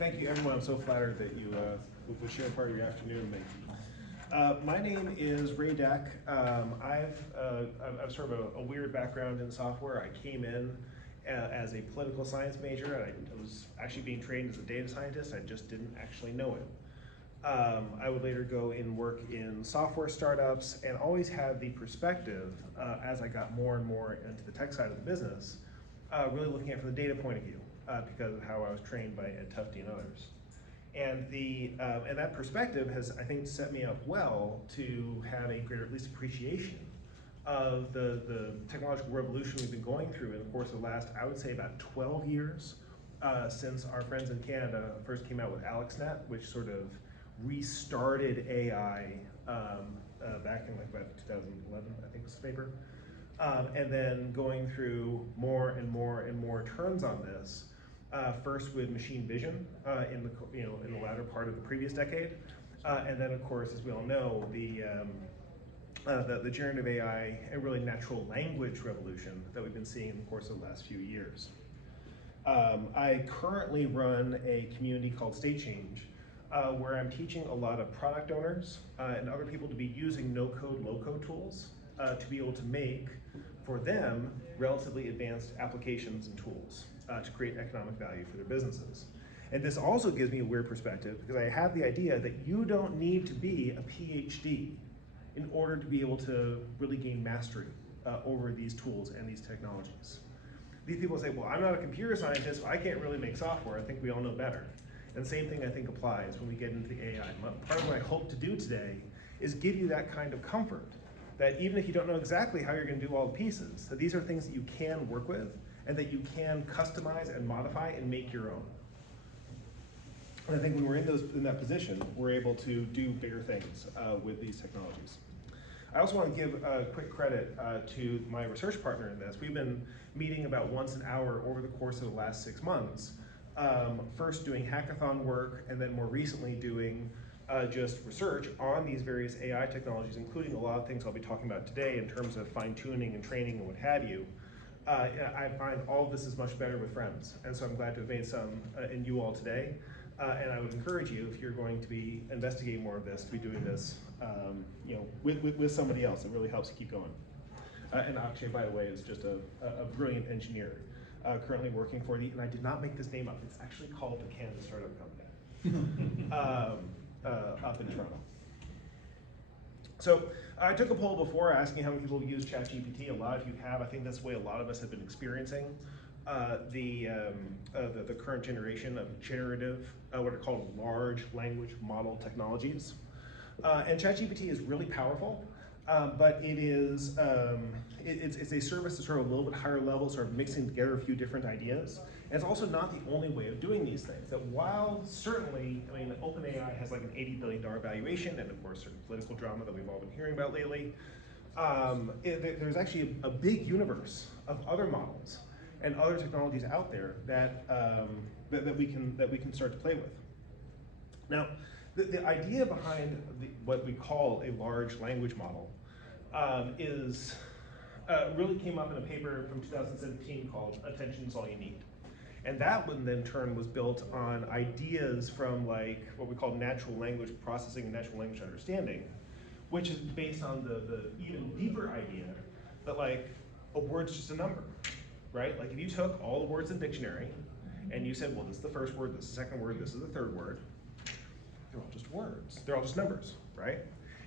Thank you, everyone. I'm so flattered that you would share part of your afternoon with me. My name is Ray Deck. I've sort of a weird background in software. I came in as a political science major, and I was actually being trained as a data scientist. I just didn't actually know it. I would later go and work in software startups, and always had the perspective, as I got more and more into the tech side of the business, really looking at it from the data point of view. Because of how I was trained by Ed Tufte and others. And that perspective has, I think, set me up well to have a greater, at least, appreciation of the technological revolution we've been going through in the course of the last, I would say, about 12 years, since our friends in Canada first came out with AlexNet, which sort of restarted AI back in like about 2011, I think was the paper. And then going through more and more and more turns on this. First with machine vision in the latter part of the previous decade, and then of course, as we all know, the generative AI and really natural language revolution that we've been seeing in the course of the last few years. I currently run a community called State Change, where I'm teaching a lot of product owners and other people to be using no-code, low-code tools to be able to make, for them, relatively advanced applications and tools to create economic value for their businesses. And this also gives me a weird perspective, because I have the idea that you don't need to be a PhD in order to be able to really gain mastery over these tools and these technologies. These people say, well, I'm not a computer scientist, so I can't really make software. I think we all know better. And the same thing, I think, applies when we get into the AI. Part of what I hope to do today is give you that kind of comfort, that even if you don't know exactly how you're going to do all the pieces, that these are things that you can work with and that you can customize and modify and make your own. And I think when we're in that position, we're able to do bigger things with these technologies. I also want to give quick credit to my research partner in this. We've been meeting about once an hour over the course of the last 6 months, first doing hackathon work, and then more recently doing just research on these various AI technologies, including a lot of things I'll be talking about today in terms of fine-tuning and training and what have you. I find all of this is much better with friends, and so I'm glad to have made some in you all today. And I would encourage you, if you're going to be investigating more of this, to be doing this with somebody else. It really helps you keep going. And Akshay, by the way, is just a brilliant engineer, currently working for and I did not make this name up, it's actually called the Kansas Startup Company. Up in Toronto. So I took a poll before asking how many people use ChatGPT. A lot of you have. I think that's the way a lot of us have been experiencing the current generation of generative, what are called large language model technologies. And ChatGPT is really powerful, but it is it's a service that's sort of a little bit higher level, sort of mixing together a few different ideas. And it's also not the only way of doing these things. That while certainly, I mean, OpenAI has like an $80 billion valuation, and of course, certain political drama that we've all been hearing about lately, there's actually a big universe of other models and other technologies out there that that we can start to play with. Now, the idea behind what we call a large language model is really came up in a paper from 2017 called "Attention is All You Need," and that one then turn was built on ideas from like what we call natural language processing and natural language understanding, which is based on the even deeper idea that like a word's just a number. Right? Like if you took all the words in the dictionary and you said, well, this is the first word, this is the second word, this is the third word, they're all just words. They're all just numbers, right?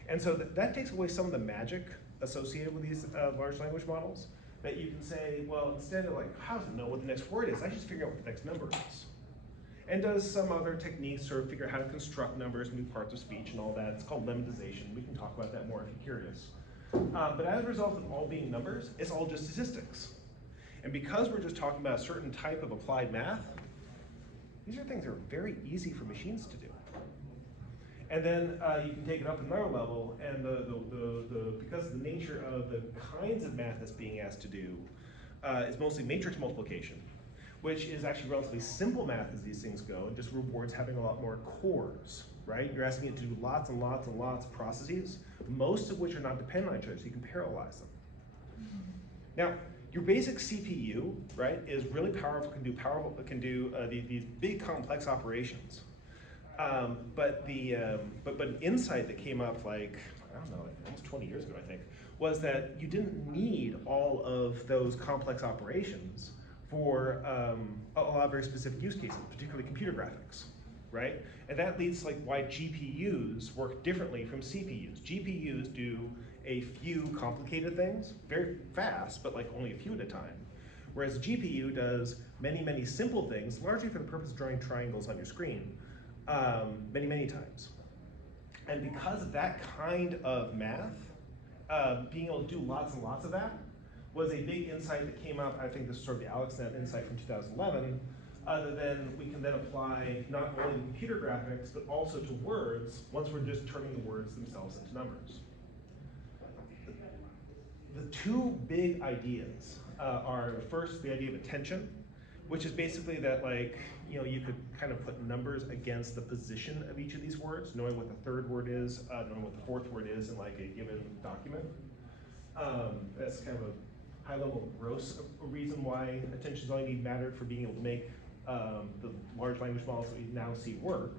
And so that takes away some of the magic associated with these large language models, that you can say, well, instead of like, how does it know what the next word is? I just figure out what the next number is. And does some other techniques sort of figure out how to construct numbers and new parts of speech and all that. It's called lemmatization. We can talk about that more if you're curious. But as a result of them all being numbers, it's all just statistics. And because we're just talking about a certain type of applied math, these are things that are very easy for machines to do. And then you can take it up another level, and because of the nature of the kinds of math that's being asked to do is mostly matrix multiplication, which is actually relatively simple math as these things go, and just rewards having a lot more cores, right? You're asking it to do lots and lots and lots of processes, most of which are not dependent on each other, so you can parallelize them. Now, Your basic CPU, right, is really powerful, can do these big complex operations. But an insight that came up like, I don't know, like almost 20 years ago, I think, was that you didn't need all of those complex operations for a lot of very specific use cases, particularly computer graphics, right? And that leads to like why GPUs work differently from CPUs. GPUs do a few complicated things, very fast, but like only a few at a time. Whereas a GPU does many, many simple things, largely for the purpose of drawing triangles on your screen, many, many times. And because of that kind of math, being able to do lots and lots of that was a big insight that came up. I think this is sort of the AlexNet insight from 2011, then we can then apply not only to computer graphics, but also to words, once we're just turning the words themselves into numbers. The two big ideas are, first, the idea of attention, which is basically that, like, you know, you could kind of put numbers against the position of each of these words, knowing what the third word is, knowing what the fourth word is in like a given document. That's kind of a high-level gross reason why attention zoning mattered for being able to make the large language models that we now see work,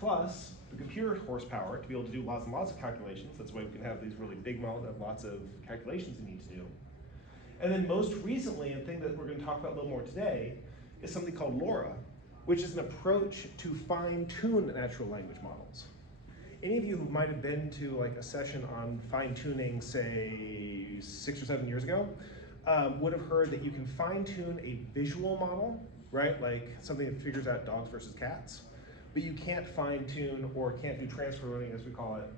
plus the computer horsepower to be able to do lots and lots of calculations. That's why we can have these really big models that have lots of calculations we need to do. And then most recently, and thing that we're going to talk about a little more today, is something called LoRa, which is an approach to fine-tune natural language models. Any of you who might have been to like a session on fine-tuning, say 6 or 7 years ago, would have heard that you can fine-tune a visual model, right? Like something that figures out dogs versus cats, but you can't fine-tune or can't do transfer learning, as we call it,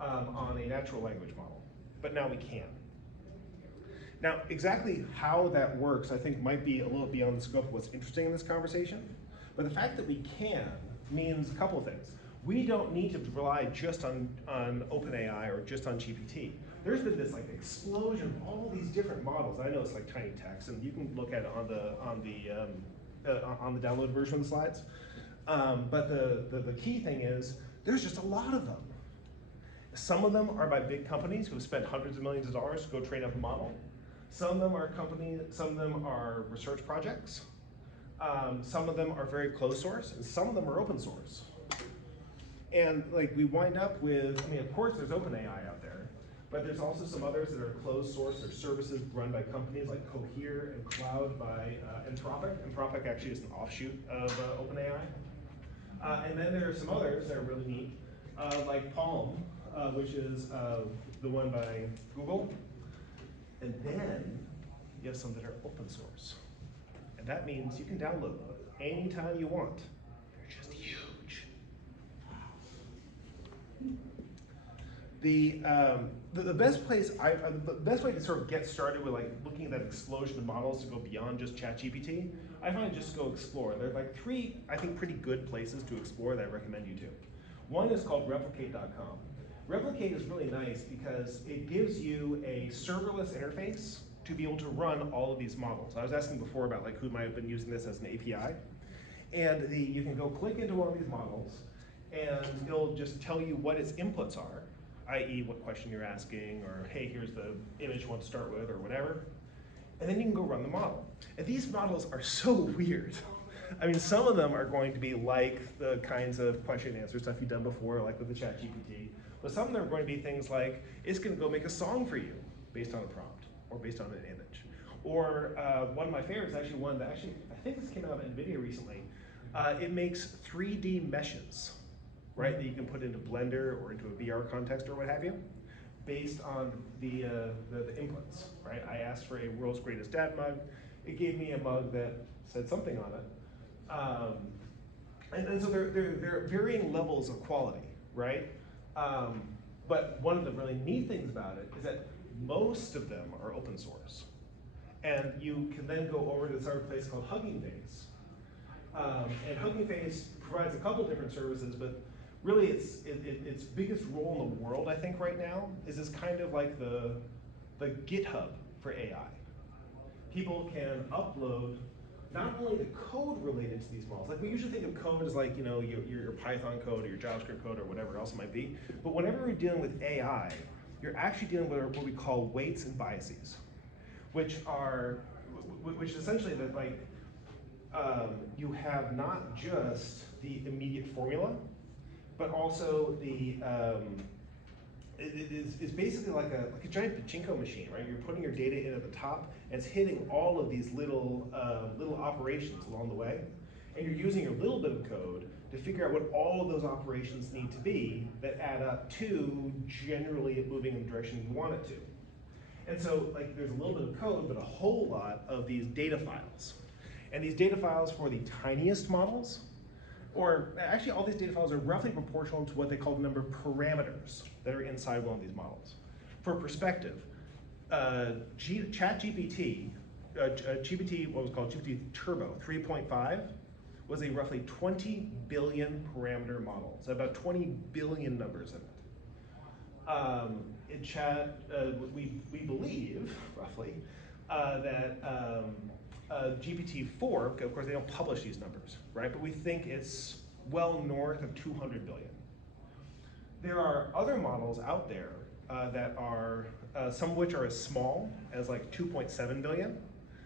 on a natural language model. But now we can. Now, exactly how that works, I think, might be a little beyond the scope of what's interesting in this conversation. But the fact that we can means a couple of things. We don't need to rely just on OpenAI or just on GPT. There's been this like explosion of all these different models. I know it's like tiny text, and you can look at it on the download version of the slides. But the key thing is there's just a lot of them. Some of them are by big companies who have spent hundreds of millions of dollars to go train up a model. Some of them are companies, some of them are research projects. Some of them are very closed source, and some of them are open source. And like we wind up with, I mean, of course there's OpenAI out there, but there's also some others that are closed source. There's services run by companies like Cohere and Cloud by Anthropic. Anthropic actually is an offshoot of OpenAI. And then there are some others that are really neat, like Palm, which is the one by Google. And then you have some that are open source. And that means you can download them anytime you want. They're just huge. The best way to sort of get started with like looking at that explosion of models to go beyond just ChatGPT, I find just go explore. There are like 3, I think, pretty good places to explore that I recommend you to. One is called replicate.com. Replicate is really nice because it gives you a serverless interface to be able to run all of these models. I was asking before about like who might have been using this as an API. And you can go click into one of these models and it'll just tell you what its inputs are, i.e. what question you're asking, or hey, here's the image you want to start with, or whatever. And then you can go run the model. And these models are so weird. I mean, some of them are going to be like the kinds of question and answer stuff you've done before, like with the ChatGPT. But some of them are going to be things like, it's going to go make a song for you based on a prompt or based on an image. Or one of my favorites, actually one that I think this came out of NVIDIA recently. It makes 3D meshes, right, that you can put into Blender or into a VR context or what have you, based on the inputs, right? I asked for a world's greatest dad mug. It gave me a mug that said something on it. And so there are varying levels of quality, right? But one of the really neat things about it is that most of them are open source. And you can then go over to this other place called Hugging Face. And Hugging Face provides a couple different services, but really its biggest role in the world, I think, right now, is this kind of like the GitHub for AI. People can upload not only the code related to these models, like we usually think of code as like, you know, your Python code or your JavaScript code or whatever else it might be, but whenever we're dealing with AI, you're actually dealing with what we call weights and biases, which are which is essentially that like you have not just the immediate formula, but also the it's basically like a giant pachinko machine, right? You're putting your data in at the top, and it's hitting all of these little operations along the way, and you're using your little bit of code to figure out what all of those operations need to be that add up to generally moving in the direction you want it to. And so, like, there's a little bit of code, but a whole lot of these data files. And these data files for the tiniest models, or actually all these data files are roughly proportional to what they call the number of parameters that are inside one of these models. For perspective, ChatGPT, what was called GPT Turbo 3.5, was a roughly 20 billion parameter model. So about 20 billion numbers in it. In Chat, we believe, roughly, that GPT-4, of course they don't publish these numbers, right? But we think it's well north of 200 billion. There are other models out there that are, some of which are as small as like 2.7 billion,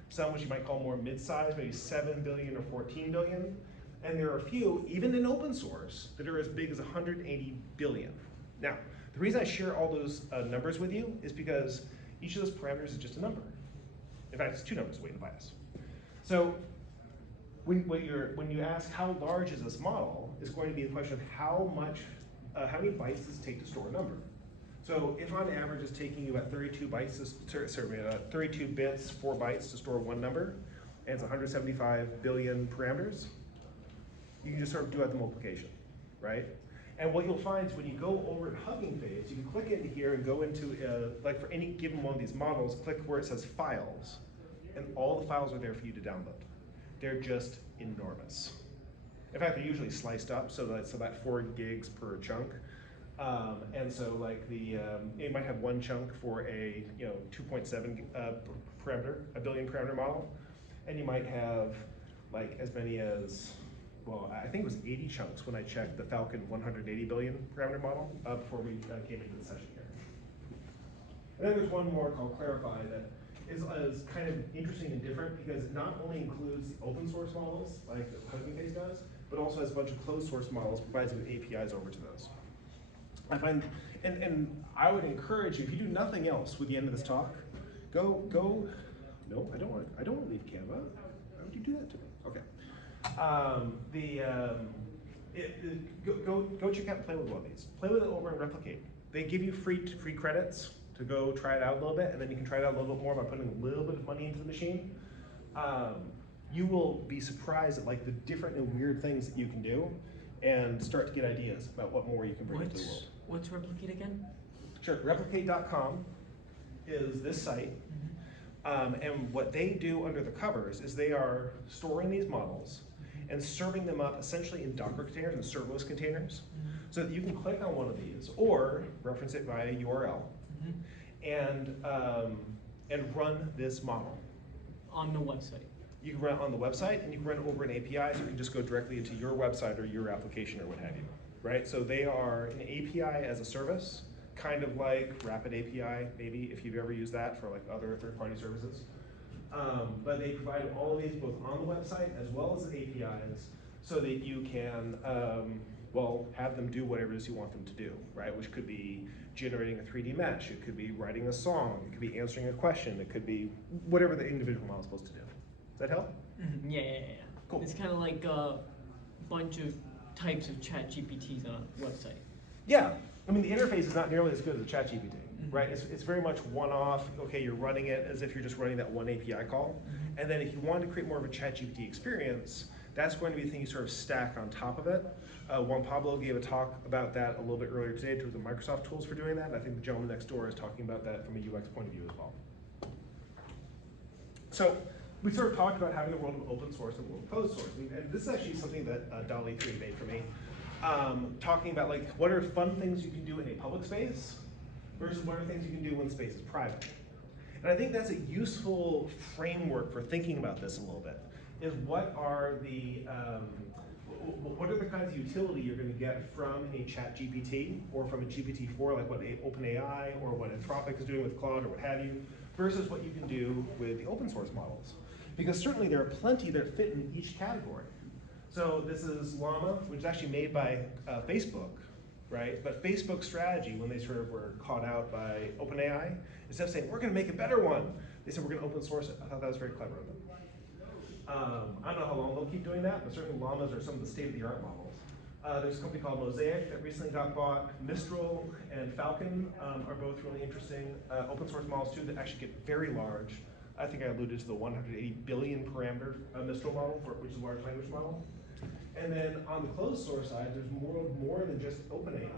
some which you might call more mid-sized, maybe 7 billion or 14 billion. And there are a few, even in open source, that are as big as 180 billion. Now, the reason I share all those numbers with you is because each of those parameters is just a number. In fact, it's two numbers weight and bias. So when you ask how large is this model, it's going to be a question of how many bytes does it take to store a number. So if on average it's taking you about 32 bytes, 32 bits, 4 bytes to store one number, and it's 175 billion parameters, you can just sort of do out the multiplication, right? And what you'll find is when you go over at Hugging Face, you can click into here and go into, like for any given one of these models, click where it says files, and all the files are there for you to download. They're just enormous. In fact, they're usually sliced up, so that's about 4 gigs per chunk. And so like you might have one chunk for a 2.7 parameter, a billion parameter model, and you might have like as many as, well, I think it was 80 chunks when I checked the Falcon 180 billion parameter model before we came into the session here. And then there's one more called Clarify that is kind of interesting and different because it not only includes the open source models like Hugging Face does, but also has a bunch of closed source models, provides you with APIs over to those. I find, and I would encourage you, if you do nothing else with the end of this talk, no, I don't want to leave Canva. Why would you do that to me? Okay. Go check out and play with one of these. Play with it over and replicate. They give you free credits to go try it out a little bit, and then you can try it out a little bit more by putting a little bit of money into the machine. You will be surprised at like the different and weird things that you can do, and start to get ideas about what more you can bring into the world. What's Replicate again? Sure, replicate.com is this site. And what they do under the covers is they are storing these models and serving them up essentially in Docker containers and serverless containers, so that you can click on one of these or reference it via URL and run this model. On the website? You can run it on the website, and you can run it over an API, so you can just go directly into your website or your application or what have you, right? So they are an API as a service, kind of like Rapid API, maybe, if you've ever used that for like other third-party services. But they provide all of these both on the website as well as the APIs, so that you can, well, have them do whatever it is you want them to do, right? Which could be generating a 3D mesh, it could be writing a song, it could be answering a question, it could be whatever the individual model is supposed to do. Does that help? Yeah. Cool. It's kind of like a bunch of types of ChatGPTs on a website. Yeah, I mean the interface is not nearly as good as the ChatGPT, right? It's very much one-off. Okay, you're running it as if you're just running that one API call, and then if you want to create more of a ChatGPT experience, that's going to be a thing you sort of stack on top of it. Juan Pablo gave a talk about that a little bit earlier today to the Microsoft tools for doing that. And I think the gentleman next door is talking about that from a UX point of view as well. So we sort of talked about having the world of open source and the world of closed source. And this is actually something that DALL-E 3 made for me. Talking about like what are fun things you can do in a public space versus what are things you can do when space is private. And I think that's a useful framework for thinking about this a little bit, is what are the kinds of utility you're going to get from a ChatGPT or from a GPT-4, like what OpenAI or what Anthropic is doing with Claude or what have you, versus what you can do with the open source models. Because certainly there are plenty that fit in each category. So this is Llama, which is actually made by Facebook, right? But Facebook's strategy, when they sort of were caught out by OpenAI, instead of saying, we're gonna make a better one, they said, we're gonna open source it. I thought that was very clever of them. I don't know how long they'll keep doing that, but certainly Llamas are some of the state-of-the-art models. There's a company called Mosaic that recently got bought. Mistral and Falcon are both really interesting open source models too that actually get very large. I think I alluded to the 180 billion parameter Mistral model, which is a large language model. And then on the closed source side, there's more than just OpenAI.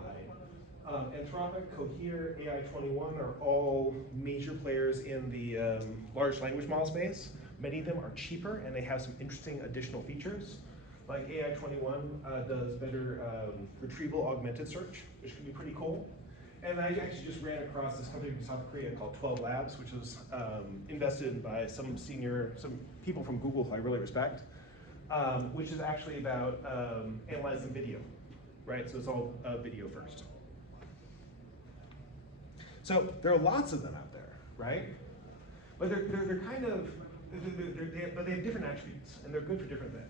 Anthropic, Cohere, AI21 are all major players in the large language model space. Many of them are cheaper and they have some interesting additional features. Like AI21 does better retrieval augmented search, which can be pretty cool. And I actually just ran across this company from South Korea called 12 Labs, which was invested in by some people from Google who I really respect, which is actually about analyzing video, right? So it's all video first. So there are lots of them out there, right? But they're kind of, but they have different attributes, and they're good for different things.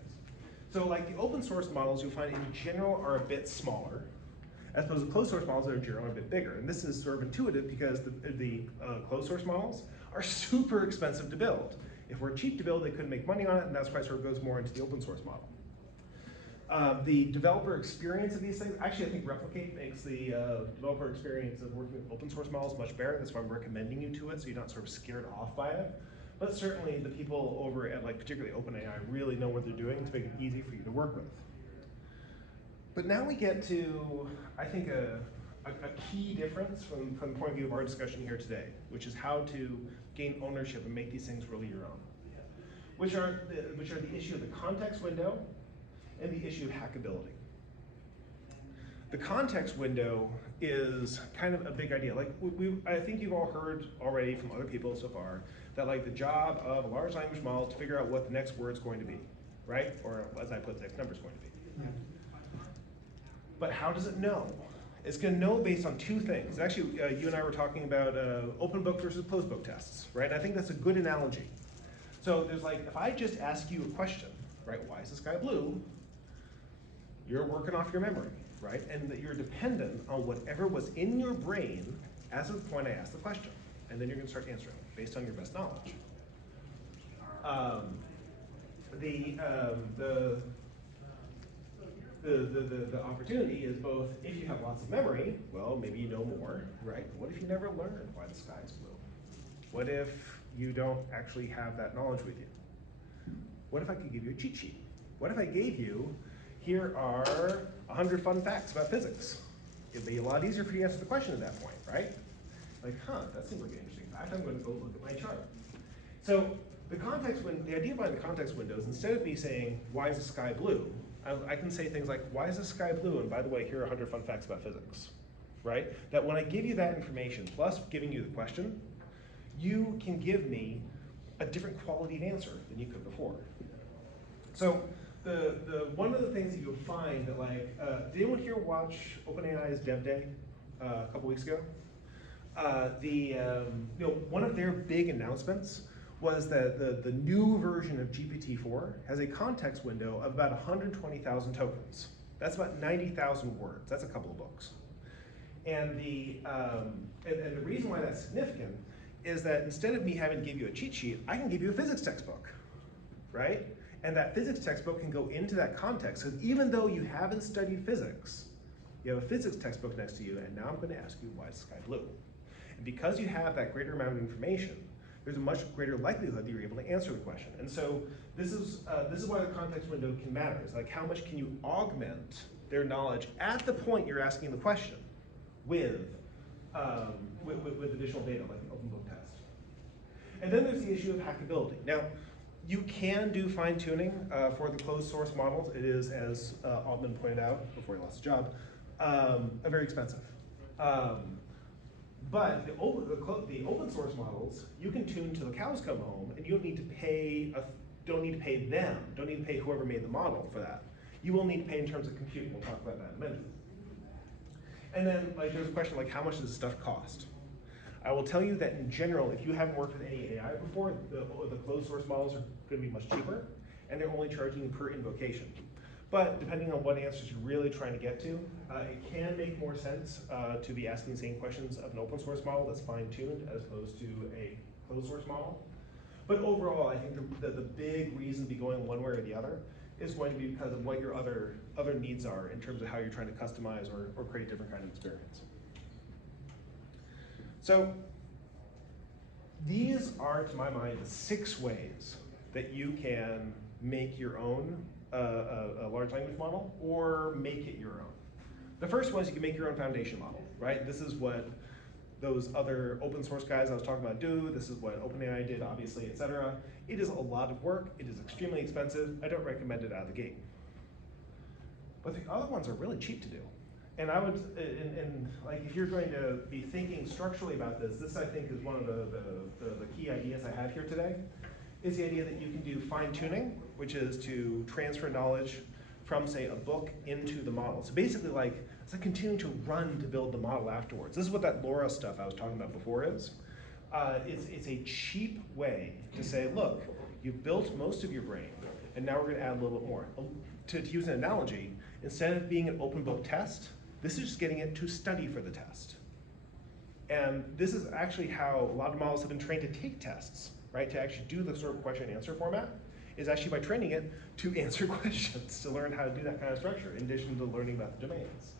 So like the open source models you'll find in general are a bit smaller, as opposed to closed source models that are generally a bit bigger. And this is sort of intuitive because the closed source models are super expensive to build. If we're cheap to build, they couldn't make money on it, and that's why it sort of goes more into the open source model. The developer experience of these things, actually I think Replicate makes the developer experience of working with open source models much better. That's why I'm recommending you to it, so you're not sort of scared off by it. But certainly the people over at like particularly OpenAI really know what they're doing to make it easy for you to work with. But now we get to, I think, a key difference from the point of view of our discussion here today, which is how to gain ownership and make these things really your own, which are the issue of the context window and the issue of hackability. The context window is kind of a big idea. Like I think you've all heard already from other people so far that like the job of a large language model is to figure out what the next word's going to be, right? Or as I put, the next number's going to be. Yeah. But how does it know? It's going to know based on two things. Actually, you and I were talking about open book versus closed book tests, right? And I think that's a good analogy. So there's like, if I just ask you a question, right? Why is the sky blue? You're working off your memory, right? And that you're dependent on whatever was in your brain as of the point I asked the question. And then you're going to start answering based on your best knowledge. The opportunity is both, if you have lots of memory, well, maybe you know more, right? What if you never learned why the sky is blue? What if you don't actually have that knowledge with you? What if I could give you a cheat sheet? What if I gave you, here are 100 fun facts about physics? It'd be a lot easier for you to answer the question at that point, right? Like, that seems like an interesting fact. I'm going to go look at my chart. So the idea behind the context window is instead of me saying, why is the sky blue? I can say things like, why is the sky blue? And by the way, here are 100 fun facts about physics, right? That when I give you that information, plus giving you the question, you can give me a different quality of answer than you could before. So one of the things that you'll find that like, did anyone here watch OpenAI's Dev Day a couple weeks ago? One of their big announcements was that the new version of GPT-4 has a context window of about 120,000 tokens. That's about 90,000 words. That's a couple of books. And the reason why that's significant is that instead of me having to give you a cheat sheet, I can give you a physics textbook, right? And that physics textbook can go into that context. So even though you haven't studied physics, you have a physics textbook next to you, and now I'm going to ask you, why is the sky blue? And because you have that greater amount of information, there's a much greater likelihood that you're able to answer the question. And so this is why the context window can matter. It's like, how much can you augment their knowledge at the point you're asking the question with additional data, like an open book test. And then there's the issue of hackability. Now, you can do fine tuning for the closed source models. It is, as Altman pointed out before he lost his job, very expensive. But the open source models, you can tune till the cows come home, and you don't need to pay them, don't need to pay whoever made the model for that. You will need to pay in terms of compute. We'll talk about that in a minute. And then like there's a question like, how much does this stuff cost? I will tell you that in general, if you haven't worked with any AI before, the closed source models are going to be much cheaper, and they're only charging you per invocation. But depending on what answers you're really trying to get to, it can make more sense to be asking the same questions of an open source model that's fine-tuned as opposed to a closed source model. But overall, I think the big reason to be going one way or the other is going to be because of what your other needs are in terms of how you're trying to customize or create a different kind of experience. So these are, to my mind, the 6 ways that you can make your own a large language model or make it your own. The first one is you can make your own foundation model, right? This is what those other open source guys I was talking about do. This is what OpenAI did, obviously, et cetera. It is a lot of work. It is extremely expensive. I don't recommend it out of the gate. But the other ones are really cheap to do. And I would, like, if you're going to be thinking structurally about this, this I think is one of the key ideas I have here today, is the idea that you can do fine tuning, which is to transfer knowledge from, say, a book into the model. So basically, like, it's like continuing to run to build the model afterwards. This is what that LoRa stuff I was talking about before is. It's a cheap way to say, look, you've built most of your brain, and now we're going to add a little bit more. To use an analogy, instead of being an open book test, this is just getting it to study for the test. And this is actually how a lot of models have been trained to take tests, right? To actually do the sort of question and answer format is actually by training it to answer questions, to learn how to do that kind of structure, in addition to learning about the domains.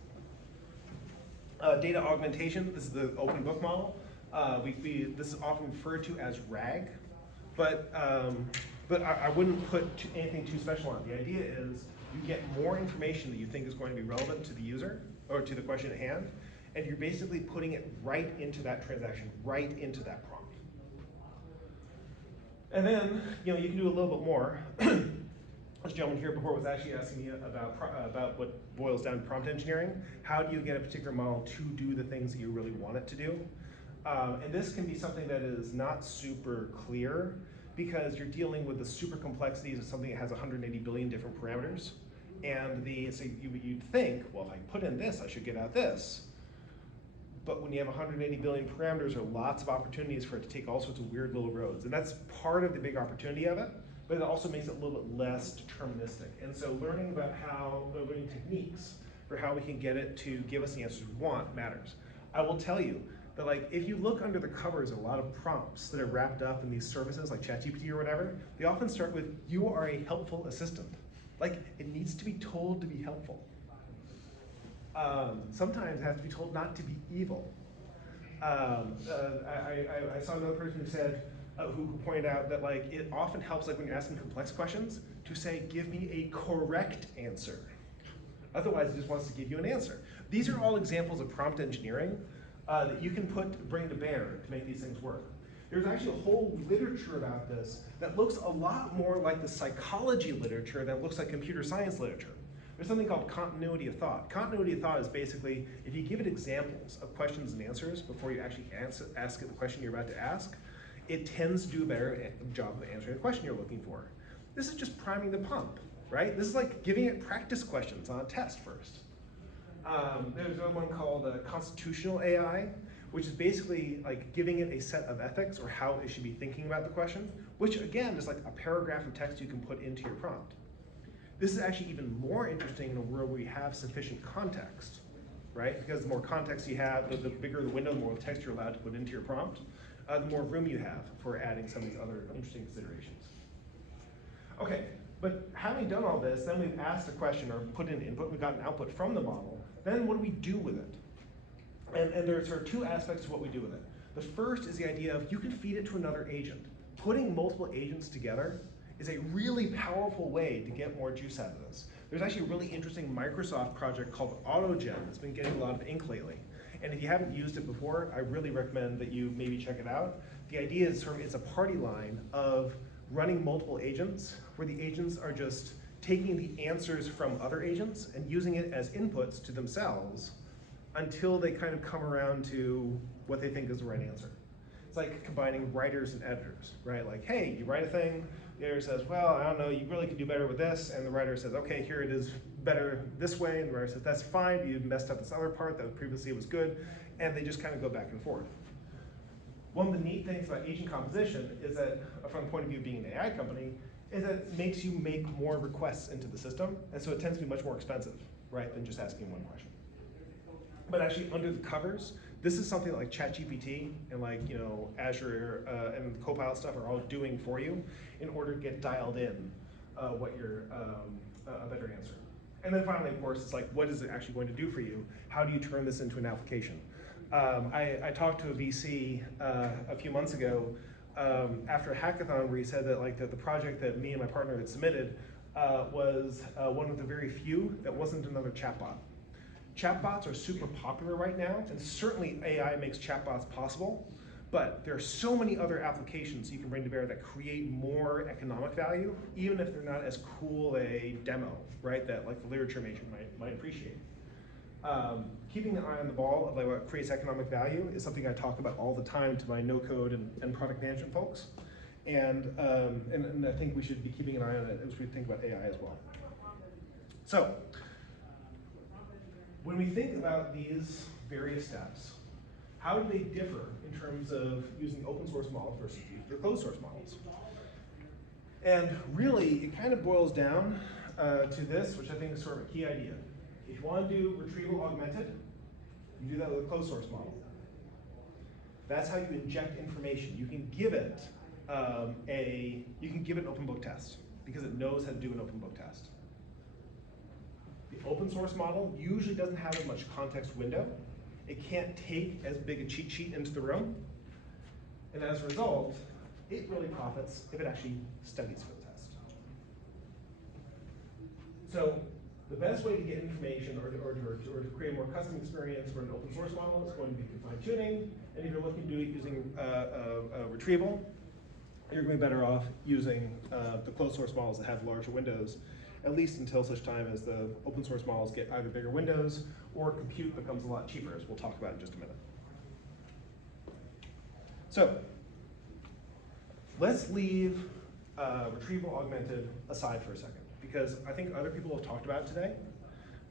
Data augmentation, this is the open book model. This is often referred to as RAG, but I wouldn't put anything too special on it. The idea is you get more information that you think is going to be relevant to the user, or to the question at hand, and you're basically putting it right into that transaction, right into that prompt. And then, you can do a little bit more. This gentleman here before was actually asking me about what boils down to prompt engineering. How do you get a particular model to do the things that you really want it to do? And this can be something that is not super clear because you're dealing with the super complexities of something that has 180 billion different parameters. And so you'd think, well, if I put in this, I should get out this. But when you have 180 billion parameters, there are lots of opportunities for it to take all sorts of weird little roads. And that's part of the big opportunity of it, but it also makes it a little bit less deterministic. And so learning techniques for how we can get it to give us the answers we want matters. I will tell you that, like, if you look under the covers of a lot of prompts that are wrapped up in these services like ChatGPT or whatever, they often start with, you are a helpful assistant. Like, it needs to be told to be helpful. Sometimes it has to be told not to be evil. I saw another person who said, who pointed out that, like, it often helps, like, when you're asking complex questions, to say, give me a correct answer. Otherwise, it just wants to give you an answer. These are all examples of prompt engineering that you can bring to bear to make these things work. There's actually a whole literature about this that looks a lot more like the psychology literature than it looks like computer science literature. There's something called continuity of thought. Continuity of thought is basically, if you give it examples of questions and answers before you actually ask it the question you're about to ask, it tends to do a better job of answering the question you're looking for. This is just priming the pump, right? This is like giving it practice questions on a test first. There's another one called constitutional AI, which is basically like giving it a set of ethics or how it should be thinking about the question, which again is like a paragraph of text you can put into your prompt. This is actually even more interesting in a world where you have sufficient context, right? Because the more context you have, the bigger the window, the more text you're allowed to put into your prompt, the more room you have for adding some of these other interesting considerations. Okay, but having done all this, then we've asked a question or put in input, we've got an output from the model, then what do we do with it? And there are sort of two aspects to what we do with it. The first is the idea of you can feed it to another agent. Putting multiple agents together is a really powerful way to get more juice out of this. There's actually a really interesting Microsoft project called AutoTrain that's been getting a lot of ink lately. And if you haven't used it before, I really recommend that you maybe check it out. The idea is it's a party line of running multiple agents, where the agents are just taking the answers from other agents and using it as inputs to themselves until they kind of come around to what they think is the right answer. It's like combining writers and editors, right? Like, hey, you write a thing, the editor says, well, I don't know, you really could do better with this, and the writer says, okay, here it is better this way, and the writer says, that's fine, you messed up this other part that previously was good, and they just kind of go back and forth. One of the neat things about agent composition is that, from the point of view of being an AI company, is that it makes you make more requests into the system, and so it tends to be much more expensive, right, than just asking one question. But actually, under the covers, this is something like ChatGPT and Azure and the Copilot stuff are all doing for you in order to get dialed in what your a better answer. And then finally, of course, it's like, what is it actually going to do for you? How do you turn this into an application? I talked to a VC a few months ago after a hackathon where he said that the project that me and my partner had submitted was one of the very few that wasn't another chatbot. Chatbots are super popular right now, and certainly AI makes chatbots possible, but there are so many other applications you can bring to bear that create more economic value, even if they're not as cool a demo, right, that like the literature major might appreciate. Keeping an eye on the ball of what creates economic value is something I talk about all the time to my no-code and product management folks, and I think we should be keeping an eye on it as we think about AI as well. So, when we think about these various steps, how do they differ in terms of using open source models versus the closed source models? And really, it kind of boils down to this, which I think is sort of a key idea. If you want to do retrieval augmented, you do that with a closed source model. That's how you inject information. You can give it an open book test because it knows how to do an open book test. The open source model usually doesn't have as much context window. It can't take as big a cheat sheet into the room. And as a result, it really profits if it actually studies for the test. So the best way to get information or to create a more custom experience for an open source model is going to be through fine tuning. And if you're looking to do it using retrieval, you're going to be better off using the closed source models that have larger windows, at least until such time as the open source models get either bigger windows or compute becomes a lot cheaper, as we'll talk about in just a minute. So, let's leave retrieval augmented aside for a second, because I think other people have talked about it today,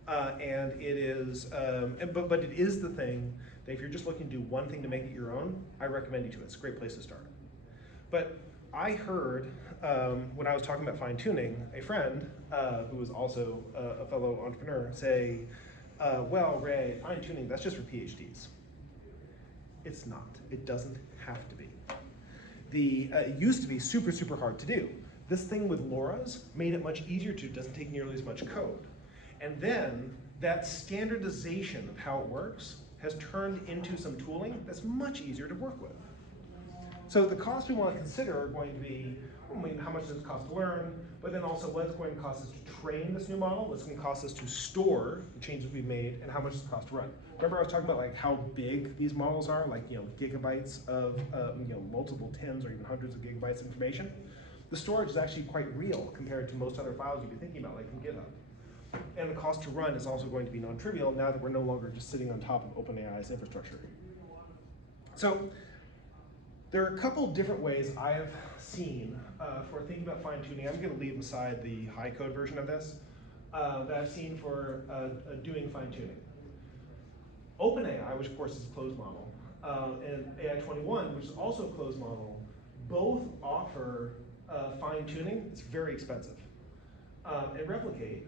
and it is, but it is the thing that if you're just looking to do one thing to make it your own, I recommend you to it. It's a great place to start. But I heard, when I was talking about fine tuning, a friend who was also a fellow entrepreneur say, well, Ray, fine tuning, that's just for PhDs. It's not. It doesn't have to be. It used to be super, super hard to do. This thing with LoRa's made it much easier to do. It doesn't take nearly as much code. And then that standardization of how it works has turned into some tooling that's much easier to work with. So the costs we want to consider are going to be, how much does it cost to learn, but then also what it's going to cost us to train this new model, what's going to cost us to store the changes we've made, and how much does it cost to run. Remember I was talking about how big these models are, gigabytes of multiple tens or even hundreds of gigabytes of information. The storage is actually quite real compared to most other files you'd be thinking about, like from GitHub. And the cost to run is also going to be non-trivial now that we're no longer just sitting on top of OpenAI's infrastructure. So there are a couple different ways I have seen for thinking about fine tuning. I'm going to leave aside the high code version of this that I've seen for doing fine tuning. OpenAI, which of course is a closed model, and AI21, which is also a closed model, both offer fine tuning. It's very expensive. And Replicate,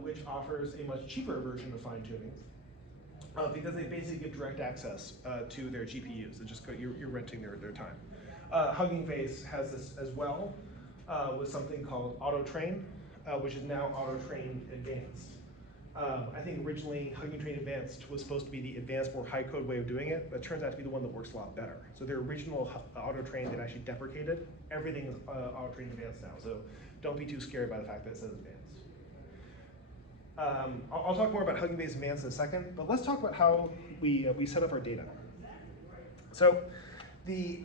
which offers a much cheaper version of fine tuning, because they basically give direct access to their GPUs. It's just you're renting their time. Hugging Face has this as well with something called AutoTrain, which is now AutoTrain Advanced. I think originally Hugging Train Advanced was supposed to be the advanced, more high code way of doing it, but it turns out to be the one that works a lot better. So their original AutoTrain that actually deprecated, everything is AutoTrain Advanced now. So don't be too scared by the fact that it says advanced. I'll talk more about Hugging Face Advanced in a second, but let's talk about how we set up our data. So we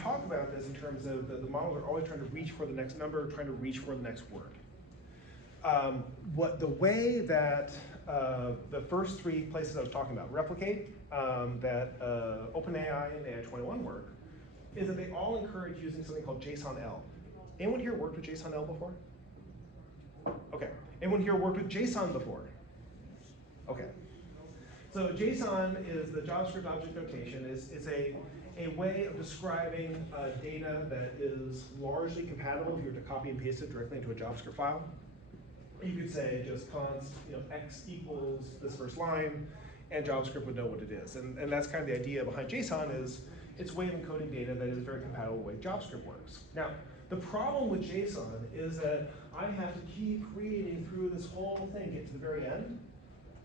talk about this in terms of the models are always trying to reach for the next number, trying to reach for the next word. The way that the first three places I was talking about, Replicate, that OpenAI and AI21 work, is that they all encourage using something called JSON-L. Anyone here worked with JSON-L before? Okay. Anyone here worked with JSON before? Okay. So JSON is the JavaScript object notation. It's a way of describing data that is largely compatible if you were to copy and paste it directly into a JavaScript file. You could say just const, x equals this first line, and JavaScript would know what it is. And that's kind of the idea behind JSON is it's a way of encoding data that is very compatible with the way JavaScript works. Now, the problem with JSON is that I have to keep reading through this whole thing, get to the very end,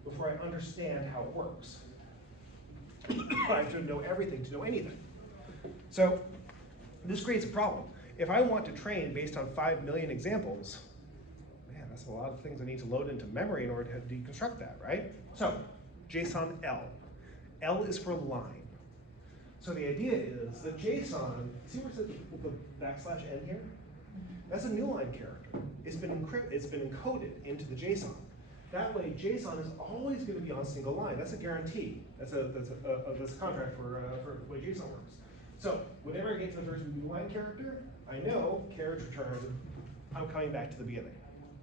before I understand how it works. I have to know everything to know anything. So this creates a problem. If I want to train based on 5 million examples, man, that's a lot of things I need to load into memory in order to deconstruct that, right? So JSON L. L is for line. So the idea is that JSON, see where it says the \n here? That's a new line character. It's been encoded into the JSON. That way, JSON is always going to be on a single line. That's a guarantee. That's a contract for the way JSON works. So whenever I get to the first new line character, I know carriage return, I'm coming back to the beginning,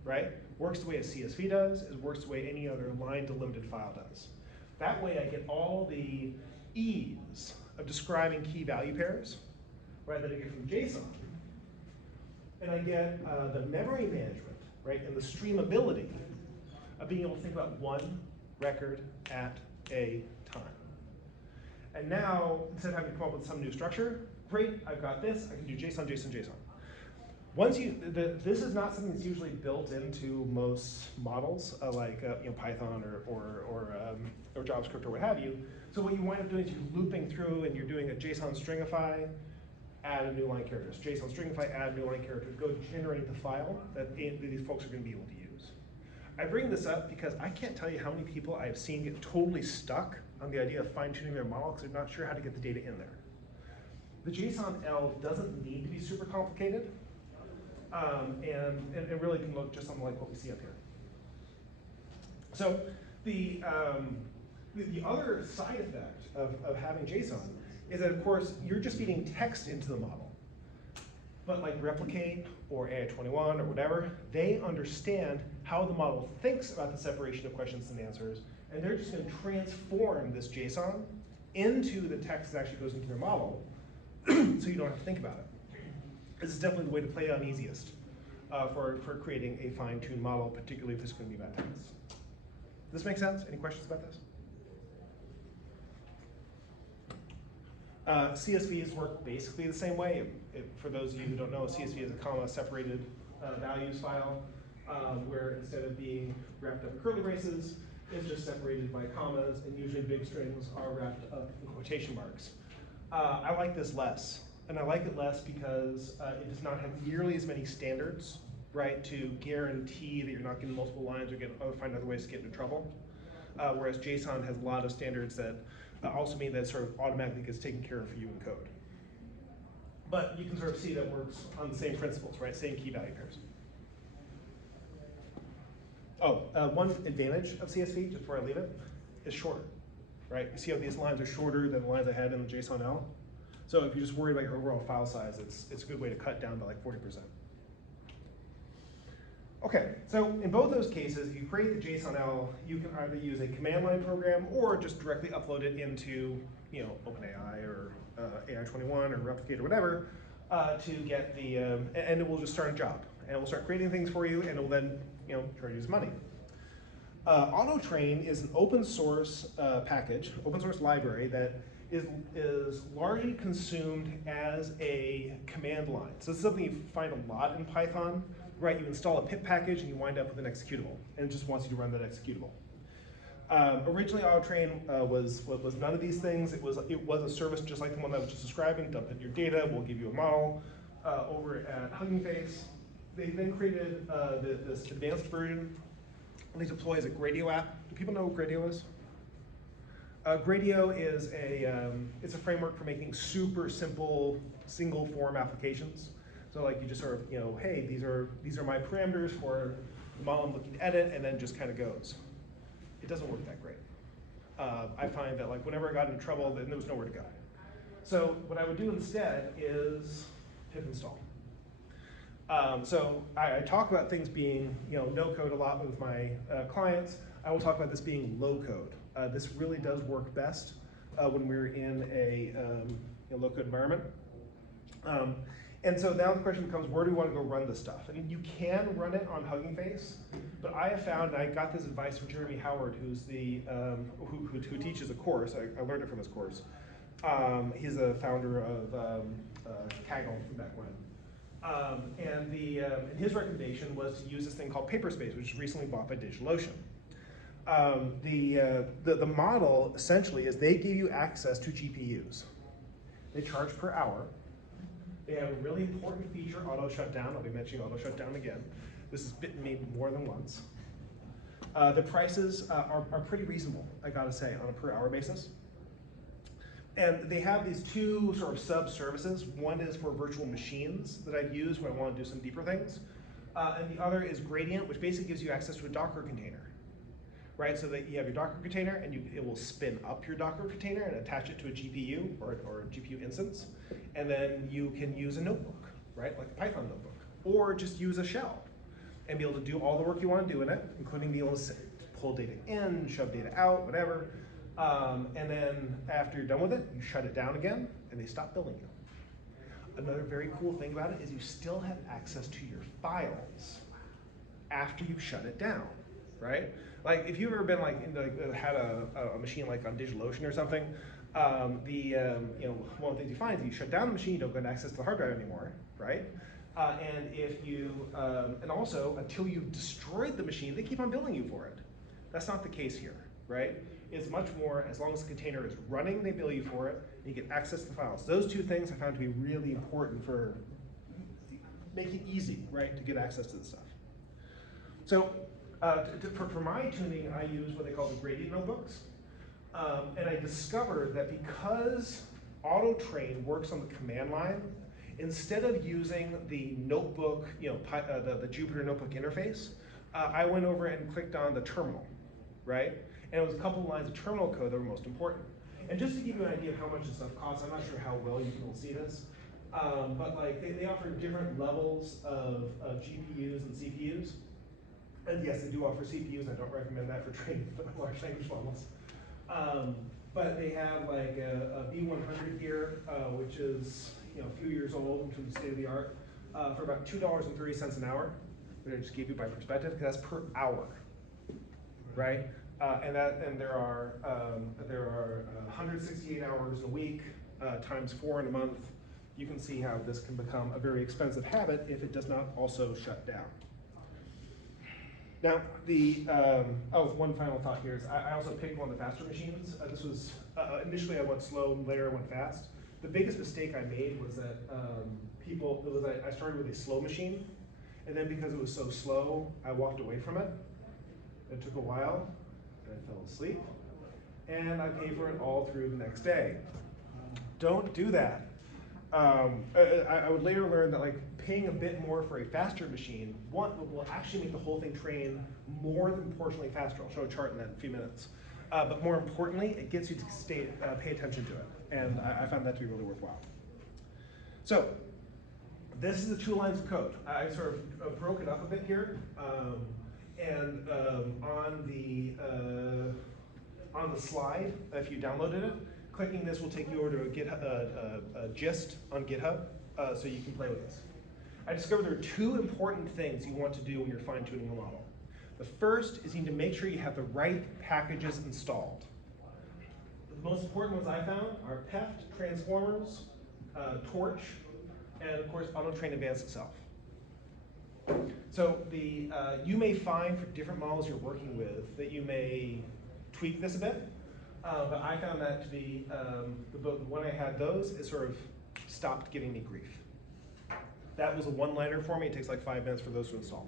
right? Works the way a CSV does, it works the way any other line delimited file does. That way I get all the ease of describing key value pairs, right, that I get from JSON. And I get the memory management, right, and the streamability of being able to think about one record at a time. And now, instead of having to come up with some new structure, great, I've got this, I can do JSON, JSON, JSON. Once this is not something that's usually built into most models, like Python or JavaScript or what have you. So what you wind up doing is you're looping through and you're doing a JSON stringify, add a new line characters. JSON stringify, add a new line characters, go generate the file that these folks are going to be able to use. I bring this up because I can't tell you how many people I've seen get totally stuck on the idea of fine-tuning their model because they're not sure how to get the data in there. The JSON L doesn't need to be super complicated, and it really can look just something like what we see up here. So the other side effect of having JSON is that, of course, you're just feeding text into the model. But like Replicate or AI21 or whatever, they understand how the model thinks about the separation of questions and answers, and they're just going to transform this JSON into the text that actually goes into their model, so you don't have to think about it. This is definitely the way to play on easiest for creating a fine-tuned model, particularly if this is going to be about text. Does this make sense? Any questions about this? CSVs work basically the same way. For those of you who don't know, CSV is a comma-separated values file, where instead of being wrapped up in curly braces, it's just separated by commas, and usually big strings are wrapped up in quotation marks. I like this less, and I like it less because it does not have nearly as many standards, right, to guarantee that you're not getting multiple lines or find other ways to get into trouble. Whereas JSON has a lot of standards that also mean that it sort of automatically gets taken care of for you in code. But you can sort of see that works on the same principles, right? Same key value pairs. Oh, one advantage of CSV, just before I leave it, is shorter, right? You see how these lines are shorter than the lines I had in the JSON L? So if you're just worried about your overall file size, it's a good way to cut down by like 40%. Okay, so in both those cases, if you create the JSON L, you can either use a command line program or just directly upload it into, OpenAI or AI21 or Replicate or whatever to get the, and it will just start a job. And it will start creating things for you, and it will then, try to use money. AutoTrain is an open source package, open source library that is largely consumed as a command line. So this is something you find a lot in Python. Right, you install a pip package and you wind up with an executable, and it just wants you to run that executable. Originally, AutoTrain was none of these things. It was a service just like the one that I was just describing. Dump in your data, we'll give you a model. Over at Hugging Face, they then created this advanced version. They deploy as a Gradio app. Do people know what Gradio is? Gradio is it's a framework for making super simple single form applications. So like you just sort of, hey, these are my parameters for the model I'm looking to edit, and then just kind of goes. It doesn't work that great. I find that like whenever I got into trouble, then there was nowhere to go. So what I would do instead is pip install. So I talk about things being no code a lot with my clients. I will talk about this being low code. This really does work best when we're in low-code environment. And so now the question becomes, where do we want to go run this stuff? And you can run it on Hugging Face, but I have found, and I got this advice from Jeremy Howard, who's the who teaches a course. I learned it from his course. He's a founder of Kaggle from back when. And his recommendation was to use this thing called Paperspace, which was recently bought by DigitalOcean. The model essentially is they give you access to GPUs. They charge per hour. They have a really important feature, auto shutdown. I'll be mentioning auto shutdown again. This has bitten me more than once. The prices are pretty reasonable, I gotta say, on a per hour basis. And they have these two sort of sub-services. One is for virtual machines that I've used when I want to do some deeper things. And the other is Gradient, which basically gives you access to a Docker container. Right, so that you have your Docker container and it will spin up your Docker container and attach it to a GPU or a GPU instance. And then you can use a notebook, right, like a Python notebook, or just use a shell and be able to do all the work you want to do in it, including be able to pull data in, shove data out, whatever. And then after you're done with it, you shut it down again and they stop billing you. Another very cool thing about it is you still have access to your files after you've shut it down, right? Like if you've ever been had a machine like on DigitalOcean or something, one of the things you find is you shut down the machine, you don't get access to the hard drive anymore, right? And if you and also until you've destroyed the machine, they keep on billing you for it. That's not the case here, right? It's much more, as long as the container is running, they bill you for it, and you get access to the files. Those two things I found to be really important for making it easy, right, to get access to the stuff. So for my tuning, I use what they call the Gradient notebooks. And I discovered that because AutoTrain works on the command line, instead of using the notebook, the Jupyter notebook interface, I went over and clicked on the terminal, right? And it was a couple lines of terminal code that were most important. And just to give you an idea of how much this stuff costs, I'm not sure how well you can see this, but like they offer different levels of GPUs and CPUs. And yes, they do offer CPUs. I don't recommend that for training large language models. But they have like a B100 here, which is a few years old in terms of state of the art, for about $2.30 an hour. Which I just gave you by perspective, because that's per hour, right? And there are 168 hours in a week times 4 in a month. You can see how this can become a very expensive habit if it does not also shut down. Now, one final thought here is I also picked one of the faster machines. This was, initially I went slow, and later I went fast. The biggest mistake I made was that I started with a slow machine, and then because it was so slow, I walked away from it. It took a while, and I fell asleep, and I paid for it all through the next day. Don't do that. I would later learn that like paying a bit more for a faster machine will actually make the whole thing train more than proportionally faster. I'll show a chart in that in a few minutes. But more importantly, it gets you to pay attention to it. And I found that to be really worthwhile. So this is the 2 lines of code. I sort of broke it up a bit here. On the slide, if you downloaded it, clicking this will take you over to a gist on GitHub, so you can play with this. I discovered there are 2 important things you want to do when you're fine-tuning a model. The first is you need to make sure you have the right packages installed. The most important ones I found are Peft, Transformers, Torch, and of course AutoTrain Advanced itself. So you may find for different models you're working with that you may tweak this a bit. But I found that to be, when I had those, it sort of stopped giving me grief. That was a one-liner for me. It takes like 5 minutes for those to install.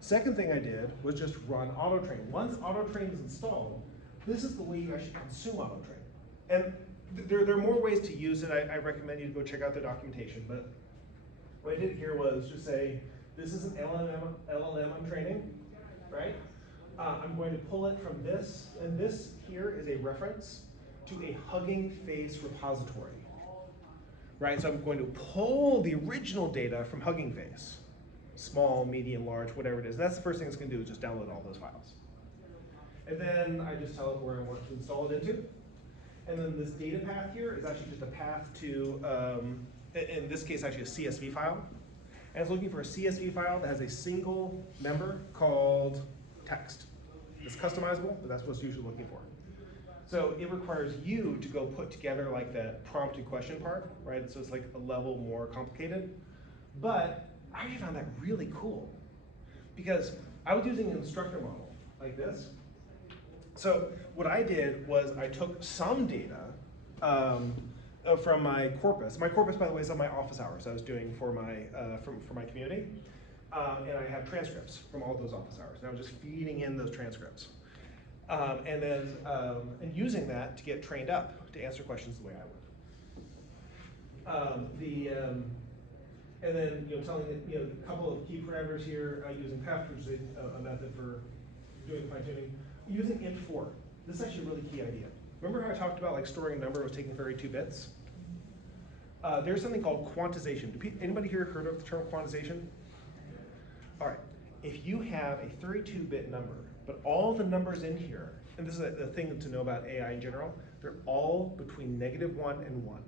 Second thing I did was just run AutoTrain. Once AutoTrain is installed, this is the way you actually consume AutoTrain. And there are more ways to use it. I recommend you to go check out the documentation. But what I did here was just say, this is an LLM I'm training, right? I'm going to pull it from this, and this here is a reference to a Hugging Face repository, right? So I'm going to pull the original data from Hugging Face, small, medium, large, whatever it is. That's the first thing it's going to do is just download all those files. And then I just tell it where I want to install it into. And then this data path here is actually just a path to, in this case, actually a CSV file. And it's looking for a CSV file that has a single member called text. It's customizable, but that's what it's usually looking for. So it requires you to go put together like that prompted question part, right? So it's like a level more complicated. But I actually found that really cool because I was using an instructor model like this. So what I did was I took some data from my corpus. My corpus, by the way, is on my office hours I was doing for my for my community, and I have transcripts from all those office hours. And I was just feeding in those transcripts, and then and using that to get trained up to answer questions the way I would. And then telling it a couple of key parameters here using PEF, which is a method for doing fine tuning. Using int4. This is actually a really key idea. Remember how I talked about like storing a number was taking 32 bits? There's something called quantization. Anybody here heard of the term quantization? All right. If you have a 32-bit number, but all the numbers in here, and this is a thing to know about AI in general, they're all between -1 and 1.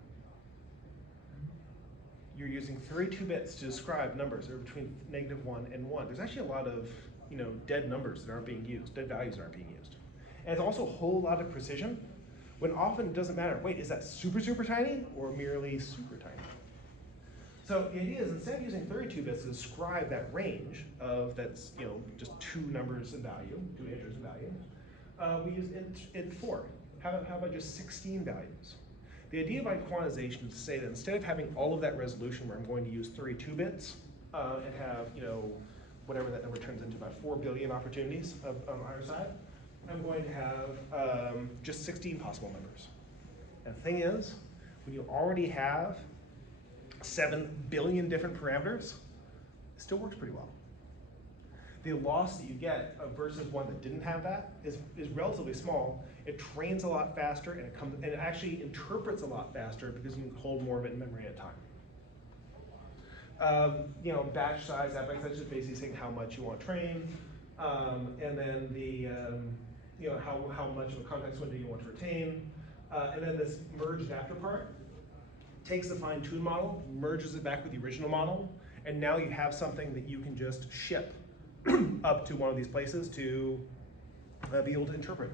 You're using 32 bits to describe numbers that are between -1 and 1. There's actually a lot of dead numbers that aren't being used, dead values that aren't being used. And it's also a whole lot of precision, when often it doesn't matter, wait, is that super, super tiny or merely super tiny? So the idea is instead of using 32 bits to describe that range of that's just 2 numbers in value, 2 integers in value, we use int4. How about just 16 values? The idea behind quantization is to say that instead of having all of that resolution where I'm going to use 32 bits and have whatever that number turns into, about 4 billion opportunities on either side, I'm going to have just 16 possible numbers. And the thing is, when you already have 7 billion different parameters, it still works pretty well. The loss that you get versus one that didn't have that is relatively small. It trains a lot faster, and it actually interprets a lot faster because you can hold more of it in memory at a time. Batch size, that's just basically saying how much you want trained, and then the how much of a context window you want to retain, and then this merged after part takes the fine-tuned model, merges it back with the original model, and now you have something that you can just ship up to one of these places to be able to interpret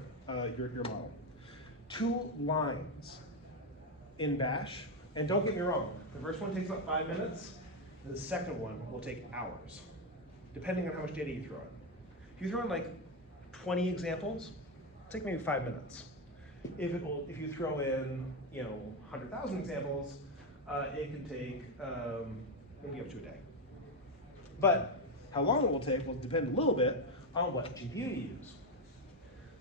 your model. 2 lines in Bash, and don't get me wrong, the first one takes about 5 minutes, and the second one will take hours, depending on how much data you throw in. If you throw in like 20 examples, it'll take maybe 5 minutes. If you throw in 100,000 examples, it can take maybe up to a day. But how long it will take will depend a little bit on what GPU you use.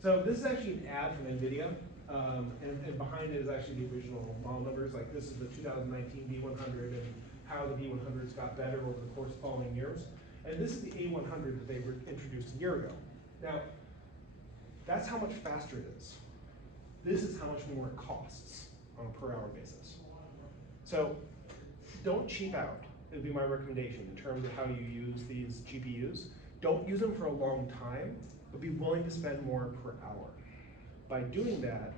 So this is actually an ad from NVIDIA, and behind it is actually the original model numbers. Like this is the 2019 B100 and how the B100s got better over the course of following years. And this is the A100 that they were introduced a year ago. Now, that's how much faster it is. This is how much more it costs on a per hour basis. So don't cheap out, would be my recommendation in terms of how you use these GPUs. Don't use them for a long time, but be willing to spend more per hour. By doing that,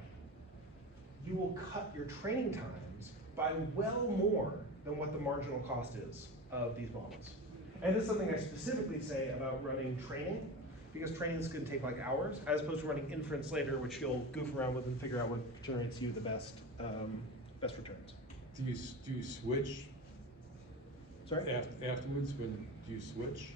you will cut your training times by well more than what the marginal cost is of these models. And this is something I specifically say about running training, because training is going to take like hours, as opposed to running inference later, which you'll goof around with and figure out what generates you the best returns. Do you switch? Sorry? Afterwards, do you switch?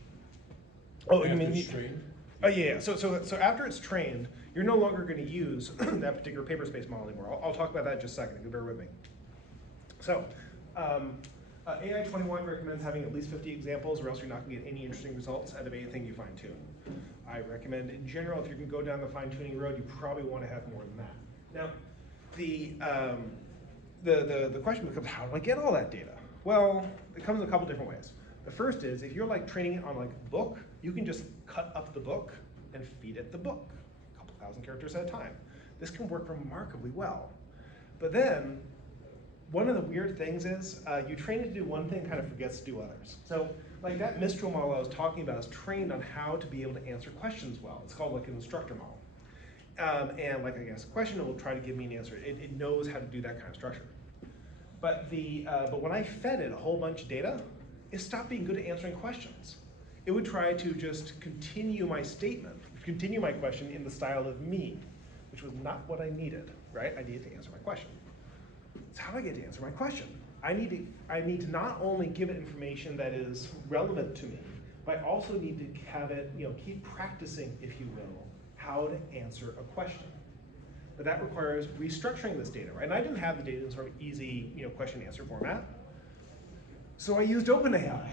Oh, after you mean it's trained? Oh yeah. So after it's trained, you're no longer going to use that particular paper space model anymore. I'll talk about that in just a second. If you bear with me. So. AI21 recommends having at least 50 examples, or else you're not going to get any interesting results out of anything you fine-tune. I recommend, in general, if you can go down the fine-tuning road, you probably want to have more than that. Now, the question becomes, how do I get all that data? Well, it comes in a couple different ways. The first is, if you're like training it on like a book, you can just cut up the book and feed it the book, a couple thousand characters at a time. This can work remarkably well. But then, one of the weird things is you train it to do one thing, kind of forgets to do others. So like that Mistral model I was talking about is trained on how to be able to answer questions well. It's called like an instructor model. And like I ask a question, it will try to give me an answer. It knows how to do that kind of structure. But when I fed it a whole bunch of data, it stopped being good at answering questions. It would try to just continue my statement, continue my question in the style of me, which was not what I needed, right? I needed to answer my question. So how do I get to answer my question? I need to not only give it information that is relevant to me, but I also need to have it, keep practicing, if you will, how to answer a question. But that requires restructuring this data, right? And I didn't have the data in sort of easy, question answer format. So I used OpenAI.